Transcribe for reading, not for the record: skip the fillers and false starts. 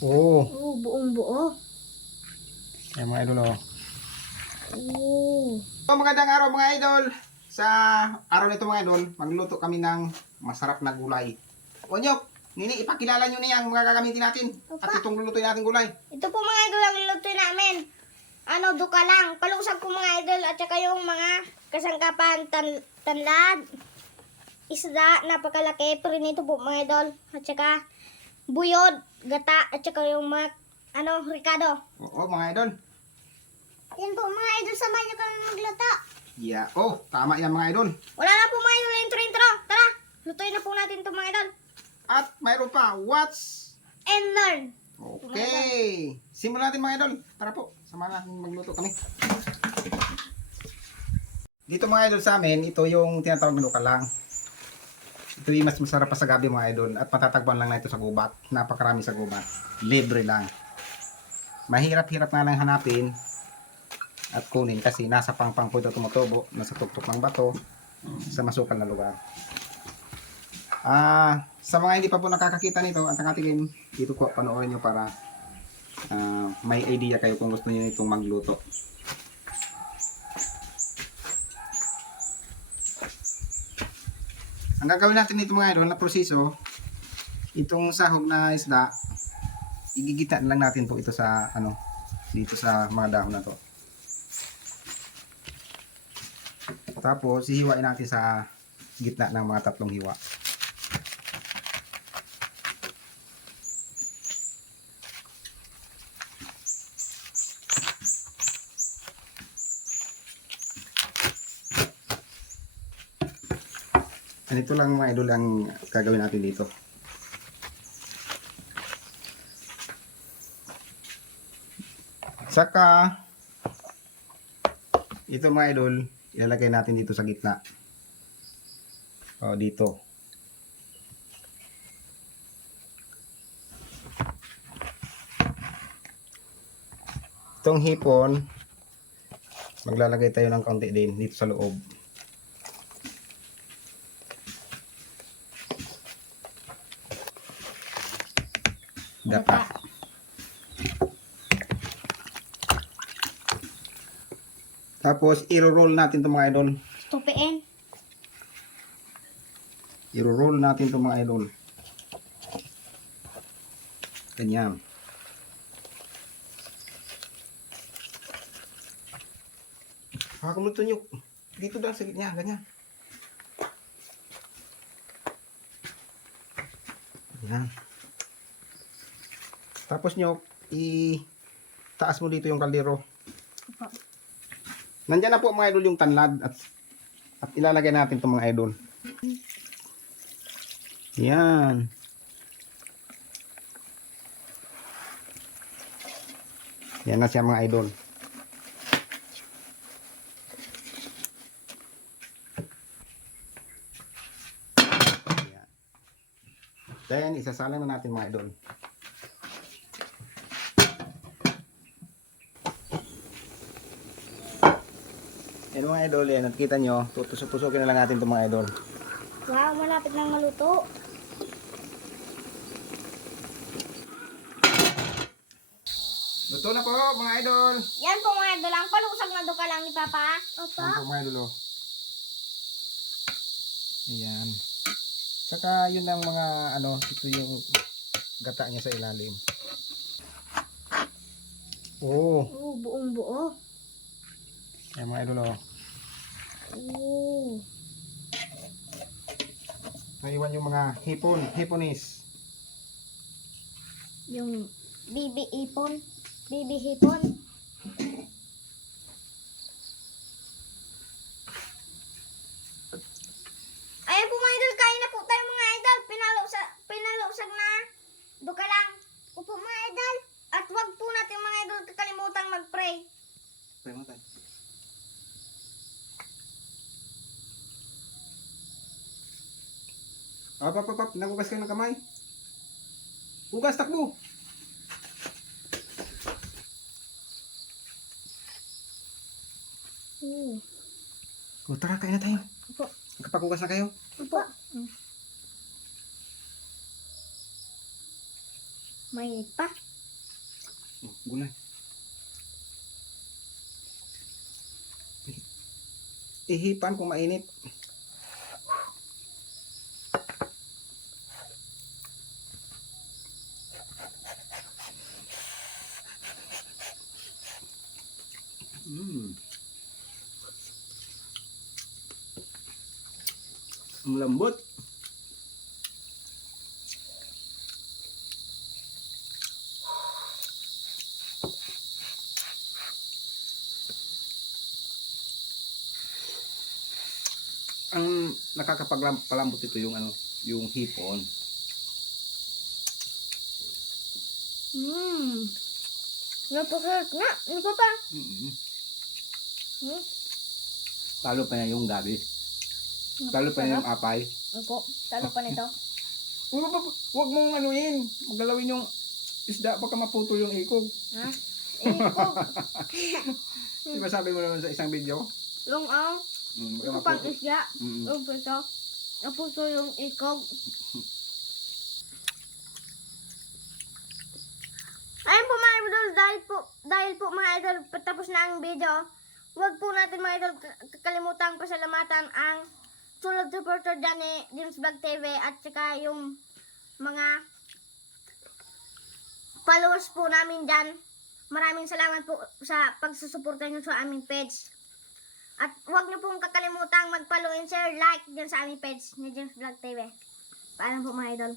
Oo. Oo, buong buo. Yan mga idol oh. Oo. So, magandang araw mga idol. Sa araw nito mga idol, magluto kami ng masarap na gulay. Onyok, Nini, ipakilala nyo na yan mga gagamitin natin. Opa. At itong lulutuin natin gulay. Ito po mga idol ang luto namin. Duka lang. Palusag po mga idol at saka yung mga kasangkapan tanlad. Isda, napakalaki. Prinito po mga idol. At saka buyod, gata, at saka yung mga ricado. Oo mga idol. Yan po mga idol, samahan niyo kami magluto. Yeah. Oh, tama yan mga idol. Wala na po mga idol, intro. Tara, lutuin na po natin ito mga idol. At mayroon pa, watch And learn. Okay. Simulan natin mga idol. Tara po, samahan natin magluto kami. Dito mga idol sa amin, ito yung tinatawag na luka lang. Ito yung mas masarap pa sa gabi mga idol. At matatagpuan lang na ito sa gubat. Napakarami sa gubat. Libre lang. Mahirap-hirap nga lang hanapin at kunin kasi nasa pangpang po ito tumutubo. Nasa tuktok ng bato. Sa masukal na lugar. Sa mga hindi pa po nakakakita nito at nakatikim, dito po panoorin nyo para may idea kayo kung gusto niyo itong magluto. Ang gagawin natin nito mga idol na proseso, itong sahog na isda, igigita lang natin po ito sa dito sa mga dahon na to. Tapos hihiwain natin sa gitna ng mga tatlong hiwa. Ganito lang mga idol ang gagawin natin dito. Saka ito mga idol, ilalagay natin dito sa gitna. O dito. Itong hipon, maglalagay tayo ng kaunti din dito sa loob. Gata. Tapos i-roll natin 'tong mga idol. Tupiin. I-roll natin 'tong mga idol. Ganyan. Kumulo nyo. Dito lang sa gitna, ganyan. Yan. Tapos nyo, taas mo dito yung kaldero. Opo. Nandyan na po mga idol yung tanlad at ilalagay natin itong mga idol. Yan. Yan na siya mga idol. Yan. Then isasalang na natin mga idol. Yan mga idol, yan. At kita nyo, tutusok-tusokin na lang natin itong mga idol. Wow, malapit nang maluto. Luto na po mga idol. Yan po mga idol, ang palusag na duka lang ni Papa. Opo. Yan po mga idol. Oh. Ayan. Saka yun ang mga ito yung gata niya sa ilalim. Oo. Oo, buong buo. Yan mga idol. Oh. Oo. Naiwan yung mga hiponis. Yung bibi hipon. Ayan po mga idol, kain na po tayo mga idol. Pinalusag na duka lang. Opo mga idol. At wag po natin mga idol kakalimutan mag-pray. Pray mo tayo. Pap. Nagugas kayo ng kamay. Hugas, takbo. O, tara, kain na tayo. Opo. Kapag-hugas na kayo. Opo. Mainit pa. Oh, gulay. Ihipan kung mainit. Ang lambot. Ang nakakapagpalambot ito yung ano, yung hipon. Napakasarap nga. Ano pa pa? Talo pa niya yung gabi. Talo pa niya yung apay. Opo, talo pa nito. Huwag mong anuin. Maglalawin yung isda baka maputol yung ikog. Ha? Ikog. Diba sabi mo naman sa isang video? Yung Baka ito pang maputol. isya. Yung ito. Napuso yung ikog. Ayun po mga idol, dahil po mga idol, patapos na ang video, huwag po natin mga idol kakalimutan pasalamatan ang solid supporter dyan ni James Vlog TV at saka yung mga followers po namin dyan. Maraming salamat po sa pagsusuporta nyo sa aming page. At huwag nyo pong kakalimutan mag-follow and share, like dyan sa aming page ni James Vlog TV. Paalam po mga idol.